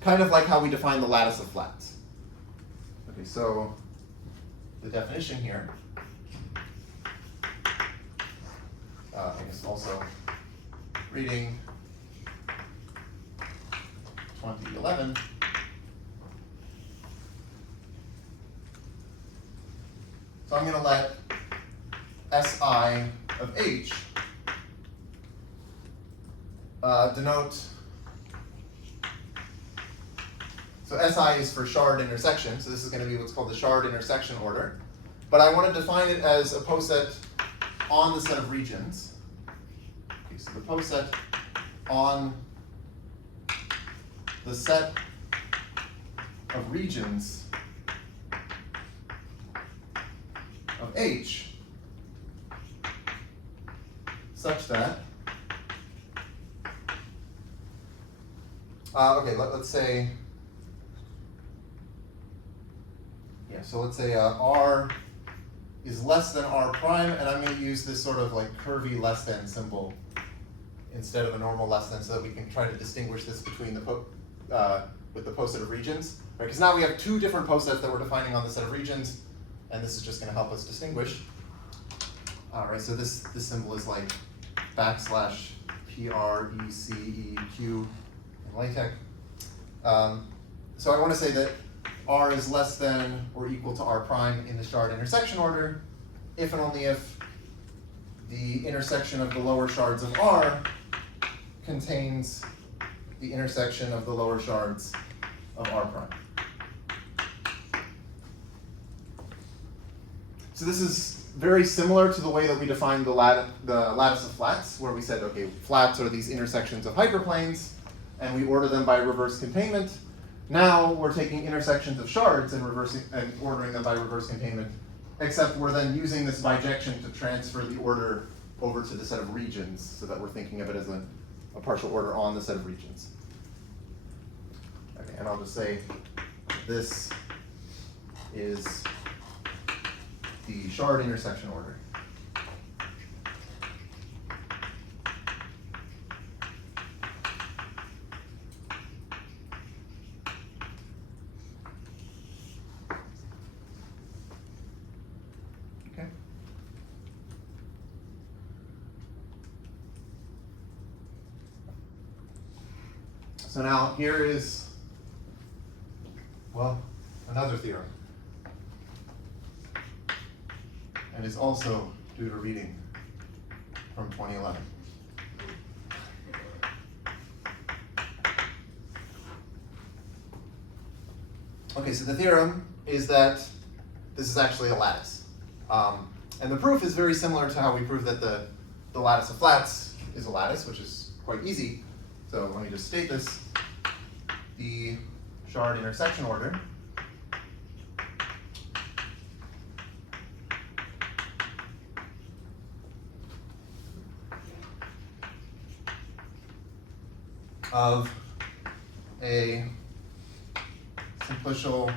kind of like how we define the lattice of flats. Okay, so the definition here, I guess also reading 2011. So I'm going to let SI of H denote, so SI is for shard intersection, so this is going to be what's called the shard intersection order. But I want to define it as a poset on the set of regions. Okay, so the poset on the set of regions of H such that, okay, let's say, so let's say R is less than R prime, and I'm going to use this sort of like curvy less than symbol instead of a normal less than, so that we can try to distinguish this between the with the poset of regions, right? Because now we have two different posets that we're defining on the set of regions, and this is just going to help us distinguish. All right, so this symbol is like backslash PRECEQ in LaTeX. So I want to say that R is less than or equal to R prime in the shard intersection order, if and only if the intersection of the lower shards of R contains the intersection of the lower shards of R prime. So this is very similar to the way that we defined the lattice of flats, where we said, okay, flats are these intersections of hyperplanes, and we order them by reverse containment. Now we're taking intersections of shards and ordering them by reverse containment, except we're then using this bijection to transfer the order over to the set of regions, so that we're thinking of it as a partial order on the set of regions. Okay, and I'll just say this is the shard intersection order. Okay. So now here is, well, another theorem. And is also due to reading from 2011. Okay, so the theorem is that this is actually a lattice. And the proof is very similar to how we proved that the lattice of flats is a lattice, which is quite easy. So let me just state this. The shard intersection order of a simplicial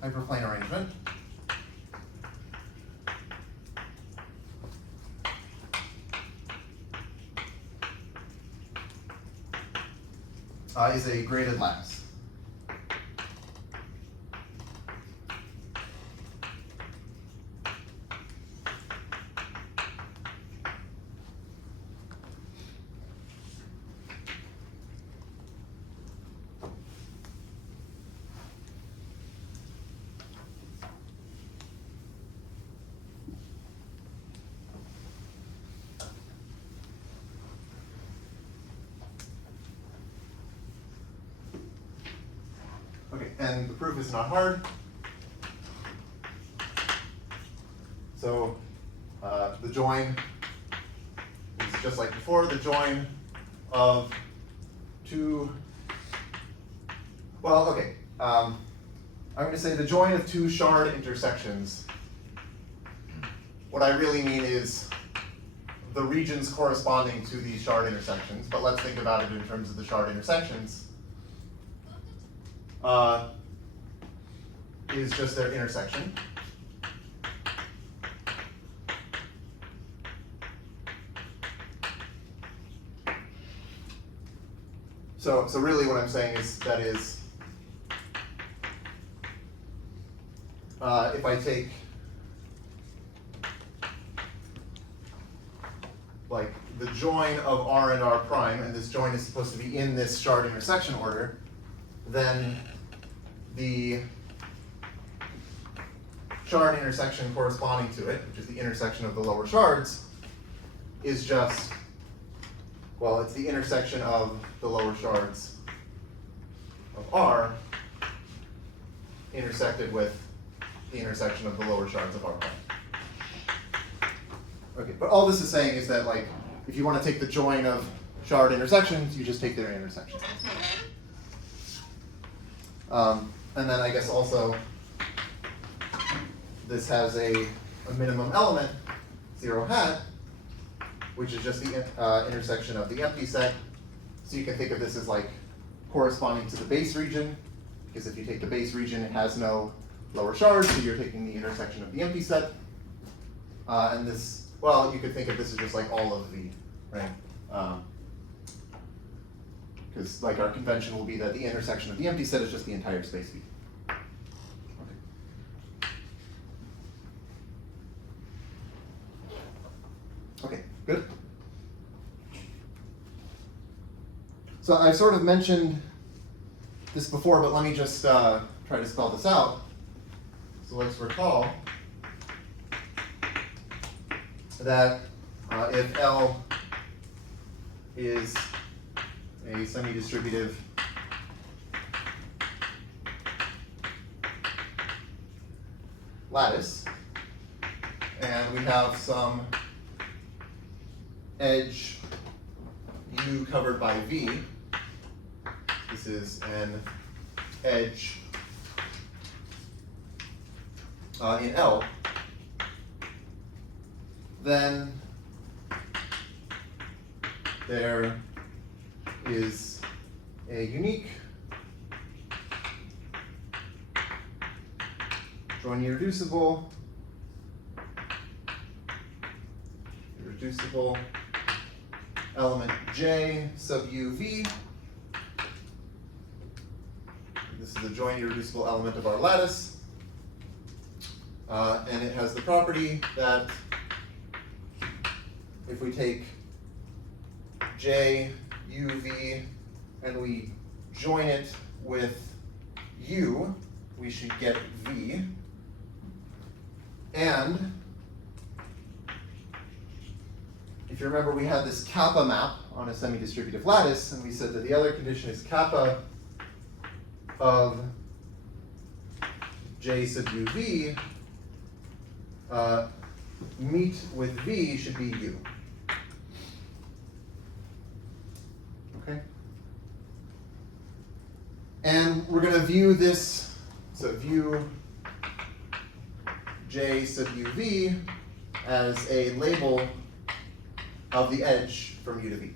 hyperplane arrangement is a graded lattice. is not hard. So the join is just like before, the join of two, well, okay. I'm going to say the join of two shard intersections. What I really mean is the regions corresponding to these shard intersections, but let's think about it in terms of the shard intersections. Is just their intersection. So really what I'm saying is that is, if I take like the join of R and R prime, and this join is supposed to be in this shard intersection order, then the shard intersection corresponding to it, which is the intersection of the lower shards, is just, well, it's the intersection of the lower shards of R intersected with the intersection of the lower shards of R prime. Okay, but all this is saying is that, like, if you want to take the join of shard intersections, you just take their intersections. And then I guess also this has a minimum element, 0 hat, which is just the intersection of the empty set. So you can think of this as like corresponding to the base region, because if you take the base region, it has no lower shards, so you're taking the intersection of the empty set. And this, well, you could think of this as just like all of V, right? Because like our convention will be that the intersection of the empty set is just the entire space V. Okay, good. So I've sort of mentioned this before, but let me just try to spell this out. So let's recall that if L is a semi-distributive lattice, and we have some edge U covered by V, this is an edge in L, then there is a unique join irreducible element J sub UV. This is a join irreducible element of our lattice. And it has the property that if we take J, U, V, and we join it with U, we should get V. And if you remember, we had this kappa map on a semi-distributive lattice, and we said that the other condition is kappa of J sub UV meet with V should be U. Okay? And we're going to view this, so view J sub UV as a label of the edge from U to V.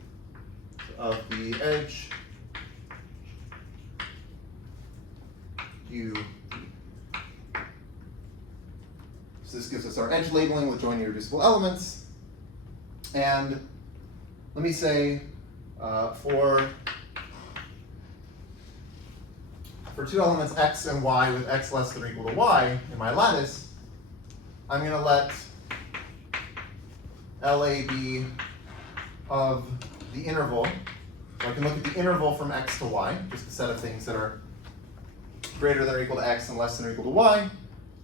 So of the edge U. So this gives us our edge labeling with join irreducible elements. And let me say for two elements x and y with x less than or equal to y in my lattice, I'm going to let LA be of the interval. So I can look at the interval from x to y, just a set of things that are greater than or equal to x and less than or equal to y.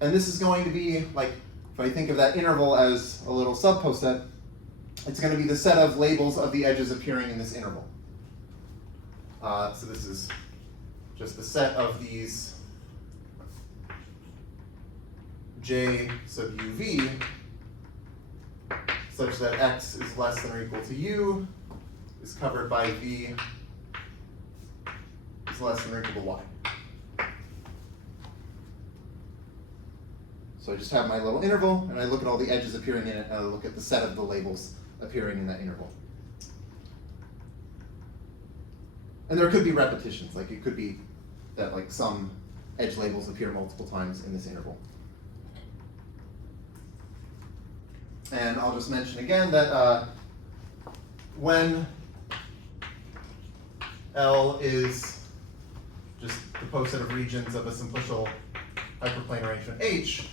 And this is going to be, like, if I think of that interval as a little subposet, it's going to be the set of labels of the edges appearing in this interval. So this is just the set of these J sub UV such that X is less than or equal to U is covered by V is less than or equal to Y. So I just have my little interval, and I look at all the edges appearing in it, and I look at the set of the labels appearing in that interval. And there could be repetitions, like it could be that like some edge labels appear multiple times in this interval. And I'll just mention again that when L is just the poset of regions of a simplicial hyperplane arrangement H,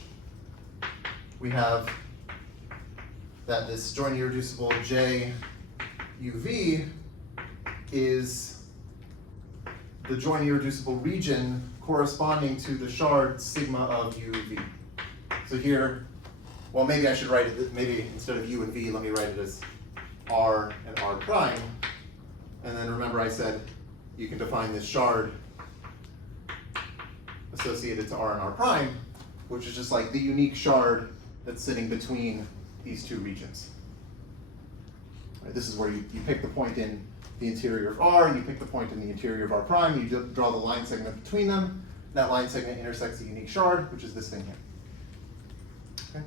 we have that this joint irreducible J UV is the joint irreducible region corresponding to the shard sigma of UV. So here, well, maybe I should write it, maybe instead of U and V, let me write it as R and R prime. And then remember I said you can define this shard associated to R and R prime, which is just like the unique shard that's sitting between these two regions. Right, this is where you pick the point in the interior of R, and you pick the point in the interior of R prime, you draw the line segment between them. That line segment intersects a unique shard, which is this thing here. Okay.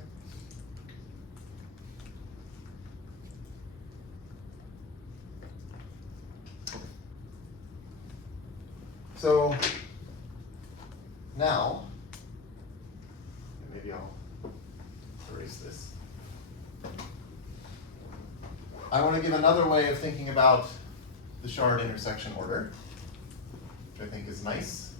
So now, maybe I'll erase this. I want to give another way of thinking about the shard intersection order, which I think is nice.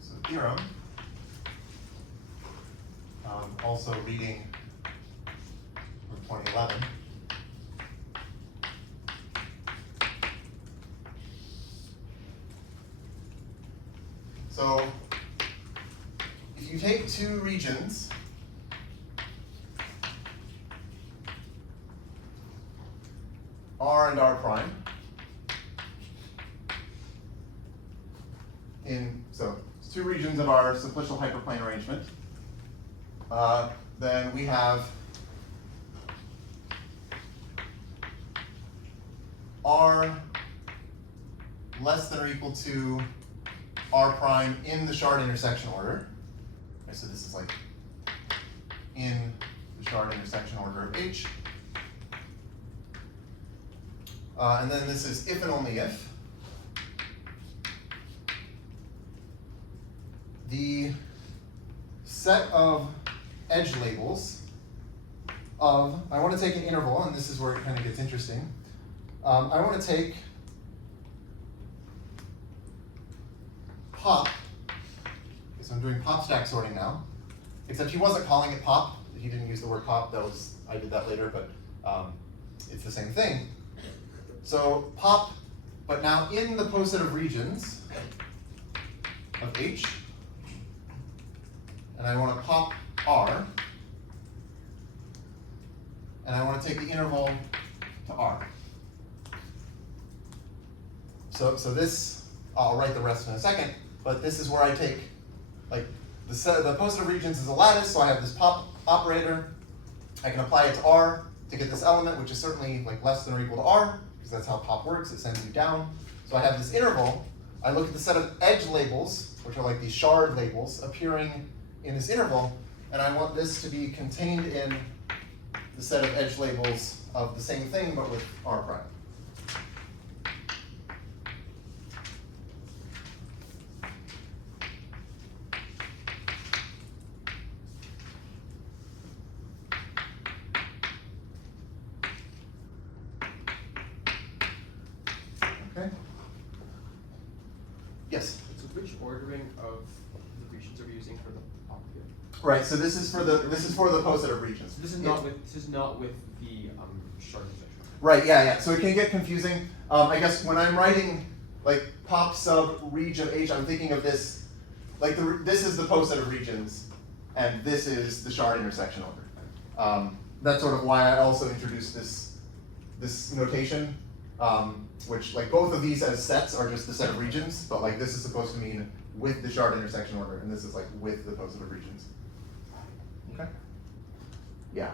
So theorem, also reading from 2011. So if you take two regions, R and R prime, so it's two regions of our simplicial hyperplane arrangement, then we have R less than or equal to R prime in the shard intersection order. Okay, so this is like in the shard intersection order of H. And then this is if and only if the set of edge labels of, I want to take an interval, and this is where it kind of gets interesting. I want to take pop, so I'm doing pop stack sorting now, except he wasn't calling it pop, he didn't use the word pop, I did that later, but it's the same thing. So pop, but now in the poset of regions of H, and I want to pop R, and I want to take the interval to R. So this, I'll write the rest in a second, but this is where I take, like, the poset of regions is a lattice, so I have this pop operator. I can apply it to R to get this element, which is certainly like less than or equal to R, because that's how pop works, it sends you down. So I have this interval, I look at the set of edge labels, which are like these shard labels, appearing in this interval, and I want this to be contained in the set of edge labels of the same thing, but with R prime. Okay. Yes? So which ordering of the regions are we using for the pop here? Right, so this is for the poset of regions. So this is not with the shard section. Right, yeah. So it can get confusing. I guess when I'm writing like pop sub reg of H, I'm thinking of this, like this is the poset of regions, and this is the shard intersection order. That's sort of why I also introduced this notation, which like both of these as sets are just the set of regions, but like this is supposed to mean with the shard intersection order, and this is like with the positive regions. Okay. Yeah.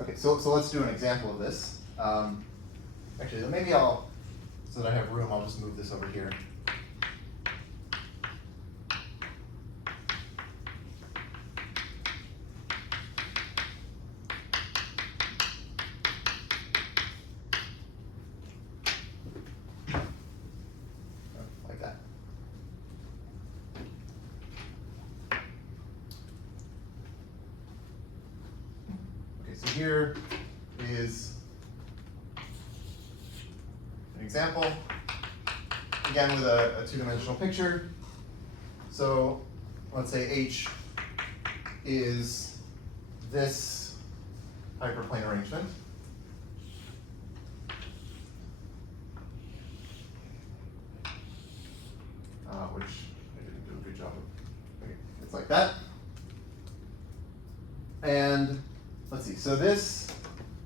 Okay, so let's do an example of this. Actually, maybe so that I have room, I'll just move this over here. Like that. Okay, so here is an example, again with a two-dimensional picture. So let's say H is this hyperplane arrangement. Which I didn't do a good job of. Okay, it's like that. And let's see, so this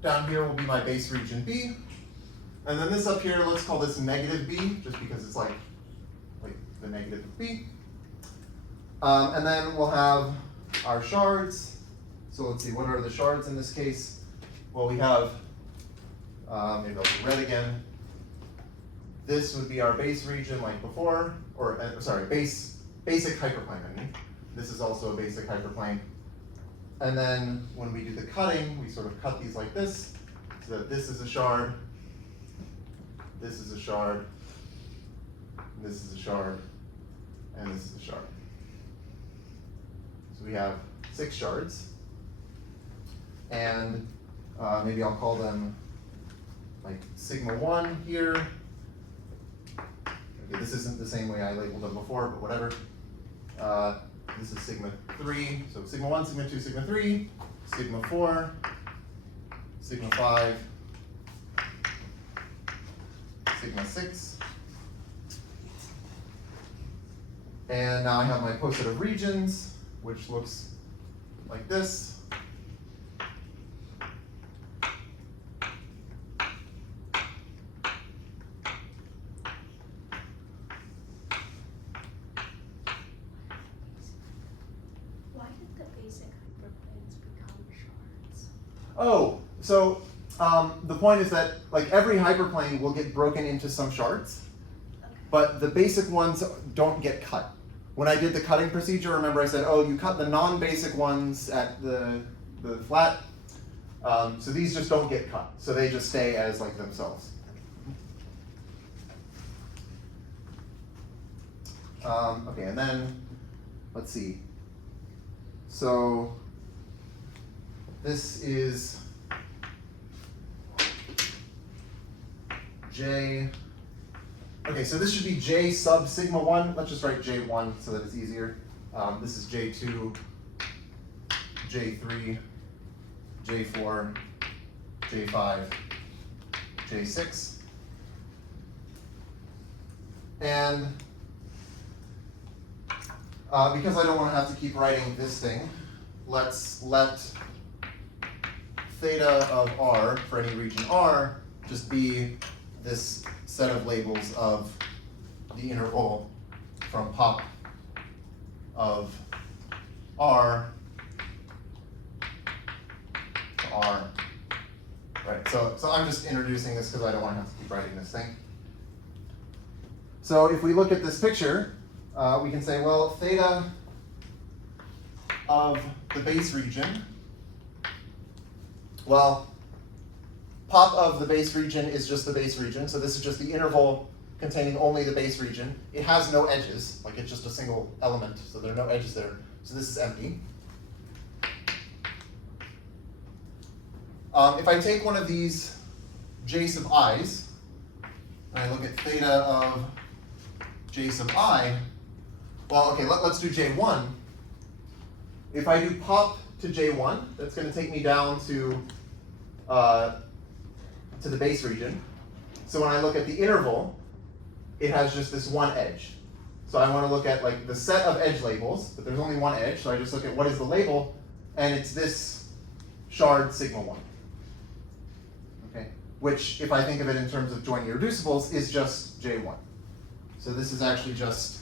down here will be my base region B. And then this up here, let's call this negative B, just because it's like the negative of B. And then we'll have our shards. So let's see, what are the shards in this case? Well, we have, maybe I'll do red again. This would be our base region like before, or sorry, basic hyperplane, I mean. This is also a basic hyperplane. And then when we do the cutting, we sort of cut these like this, so that this is a shard, this is a shard, this is a shard, and this is a shard. So we have 6 shards. And maybe I'll call them like sigma 1 here. Okay, this isn't the same way I labeled them before, but whatever. This is sigma 3, so sigma 1, sigma 2, sigma 3, sigma 4, sigma 5, sigma 6. And now I have my poset of regions, which looks like this. Oh, so the point is that like every hyperplane will get broken into some shards, but the basic ones don't get cut. When I did the cutting procedure, remember I said, oh, you cut the non-basic ones at the flat, so these just don't get cut. So they just stay as like themselves. Okay, and then let's see. So this is J. Okay, so this should be J sub sigma 1. Let's just write J1 so that it's easier. This is J2, J3, J4, J5, J6. And because I don't want to have to keep writing this thing, let's let theta of R for any region R just be this set of labels of the interval from pop of R to R. Right, so I'm just introducing this because I don't want to have to keep writing this thing. So if we look at this picture, we can say, well, theta of the base region, well, pop of the base region is just the base region, so this is just the interval containing only the base region. It has no edges, like it's just a single element, so there are no edges there. So this is empty. If I take one of these j sub i's, and I look at theta of j sub I, well, okay, let's do j1. If I do pop to j1, that's going to take me down to the base region. So when I look at the interval, it has just this one edge. So I want to look at like the set of edge labels, but there's only one edge, so I just look at what is the label, and it's this shard sigma 1. Okay, which, if I think of it in terms of joint irreducibles, is just J1. So this is actually just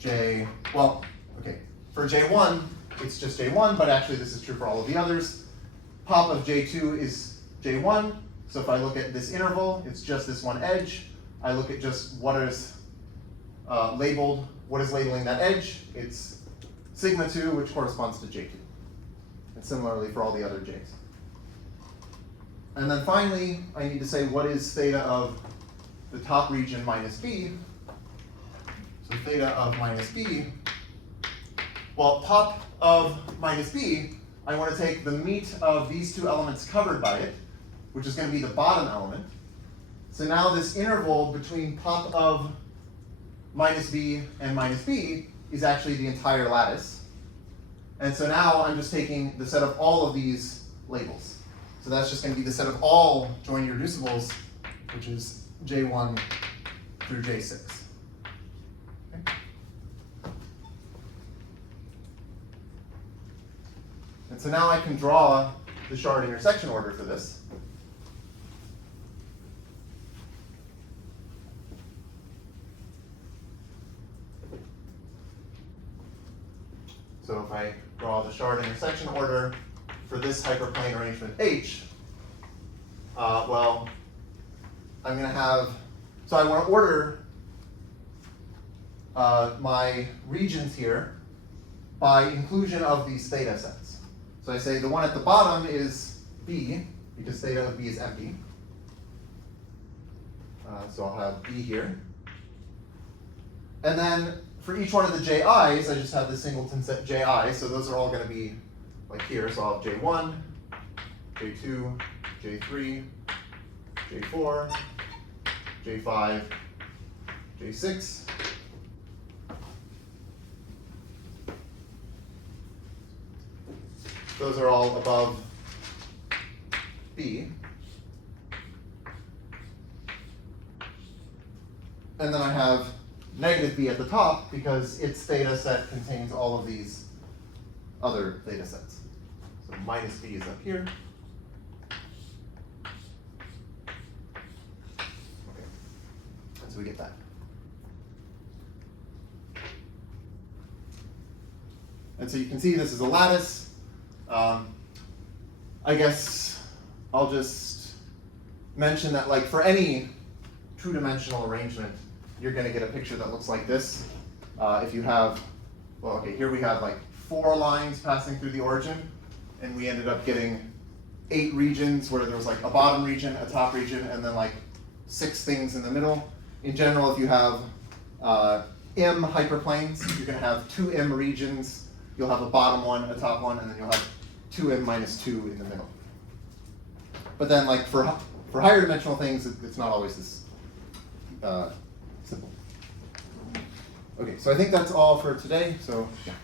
J, well, okay, for J1, it's just J1, but actually this is true for all of the others. Pop of J2 is J1, so if I look at this interval, it's just this one edge. I look at just what is labeled, what is labeling that edge. It's sigma 2, which corresponds to J2. And similarly for all the other J's. And then finally, I need to say what is theta of the top region minus B. So theta of minus B, well, top of minus B, I want to take the meat of these two elements covered by it, which is going to be the bottom element. So now this interval between pop of minus B and minus B is actually the entire lattice. And so now I'm just taking the set of all of these labels. So that's just going to be the set of all joint irreducibles, which is J1 through J6. Okay. And so now I can draw the shard intersection order for this. So if I draw the shard intersection order for this hyperplane arrangement H, well, I'm going to have, so I want to order my regions here by inclusion of these theta sets. So I say the one at the bottom is B, because theta of B is empty. So I'll have B here. And then for each one of the JIs, I just have the singleton set JI, so those are all going to be like here. So I'll have J1, J2, J3, J4, J5, J6. Those are all above B. And then I have negative B at the top because its theta set contains all of these other theta sets. So minus B is up here. Okay, and so we get that. And so you can see this is a lattice. I guess I'll just mention that like for any two-dimensional arrangement, you're going to get a picture that looks like this. If you have, well, okay, here we have like 4 lines passing through the origin, and we ended up getting 8 regions where there was like a bottom region, a top region, and then like 6 things in the middle. In general, if you have M hyperplanes, you're going to have 2 M regions. You'll have a bottom one, a top one, and then you'll have 2M minus 2 in the middle. But then like for higher dimensional things, it's not always this simple. Okay, so I think that's all for today. So yeah.